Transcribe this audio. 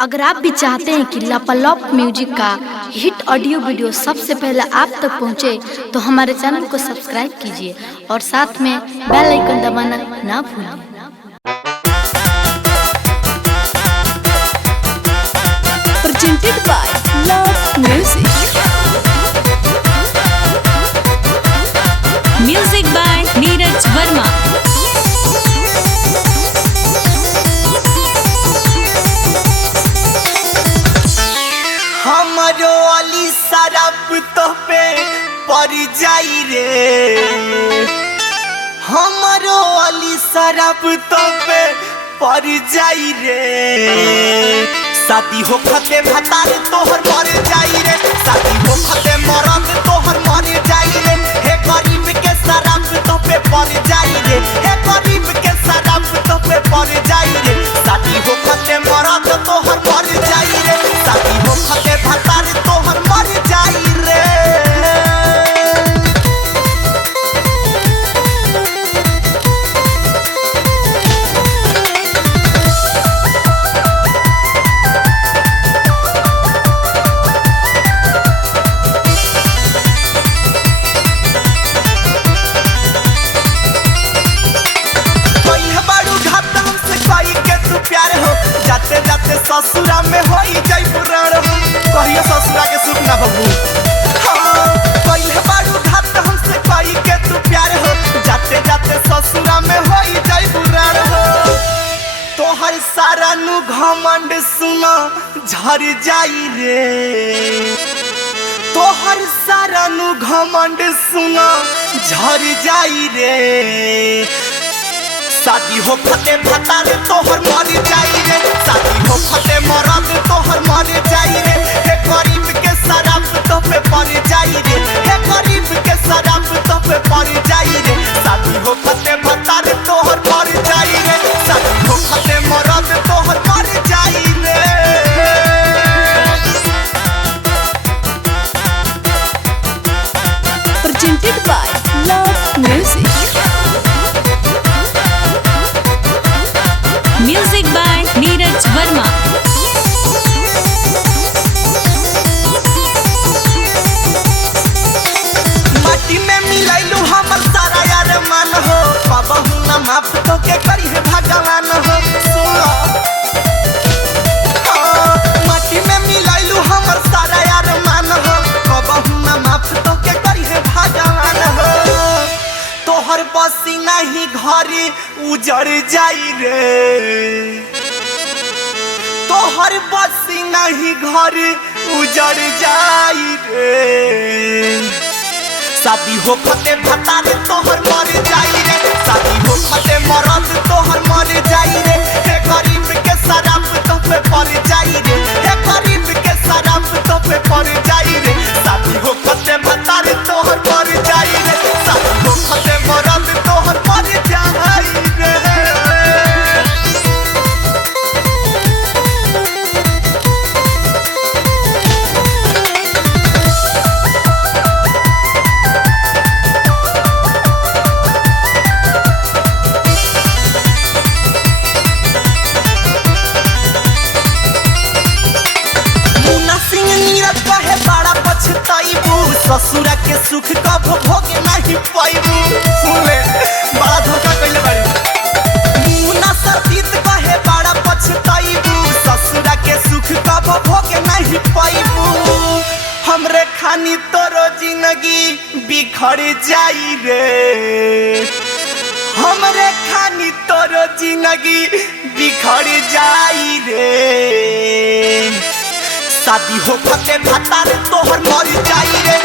अगर आप भी चाहते हैं कि लापालॉप म्यूजिक का हिट ऑडियो वीडियो सबसे पहले आप तक पहुंचे, तो हमारे चैनल को सब्सक्राइब कीजिए और साथ में बेल आइकन दबाना ना भूलें। Presented by Love Music. Music by Neeraj Verma. हमारो अली सरप तो पे पड़ जाई रे, हमारो अली सरप तो पे पड़ जाई रे। शादी हो खते भतार तोहर मर जाई रे, शादी हो खते मरद तोहर मर जाई रे। हे गरीब के सरप तो पे पड़ जाई रे, हे गरीब के सरप तो पे पड़ जाई रे। शादी हो खते मरद तोहर मर जाई रे, शादी हो खते भतार तोहर मर जाई रे। जाते जाते ससुरा में होई जाई पुराण हो, कहियो ससुरा के सुख ना बबू। हाँ पहले बारू घात हमसे कही के तू प्यार हो, जाते जाते ससुरा में होई जाई पुराण हो। तोहर सारा नु घमंड सुना झर जाई रे, तोहर सारा नु घमंड सुना झर जाई रे। शादी हो खते भतार तोहर मर जाई रे, शादी हो खते मरद तोहर मर जाई रे। हे गरीब के शराब तो पे पड़ जाई रे, हे गरीब के शराब तो पे पड़ जाई रे। शादी हो खते भतार तोहर मर जाई रे, शादी हो खते मरद तोहर मर जाई रे। Presented by Love Music. Music by Neeraj Verma. माटी में मिलाइलू हमर सारा यार मान हो, बाबा हूँ ना माफ तो के करी है भगवान हो। सुनो माटी में मिलाइलू हमर सारा यार मान हो, बाबा हूँ ना माफ तो के करी है भगवान हो। तोहर पसीना ही घरी उजड़ जाई रे, तोहर पसीना ही घरी उजड़ जाई रे। शादी हो खते भतार तोहर मर जाई रे, शादी हो खते मरद तोहर मर जाई रे। हे गरीब के शराब तो पे पड़ जाई रे, हे गरीब के शराब तो पे पड़ जाई रे। शादी हो खते भतार तोहर मर जाई रे, शादी हो खते मरद तोहर मर जाई रे। ससुरा के सुख कब भोगे नहीं पाइबू। सुन ले बड़ा धोखा कइले बाड़ी, मुन्ना सतीत कहे बड़ा पछताइबू। ससुरा के सुख कब भोगे नहीं पाइबू, हमरे खानी तोरो जिंदगी बिखर जाई रे, हमरे खानी तोरो जिंदगी बिखर जाई रे। शादी हो खते भतार तोहर मर जाई रे,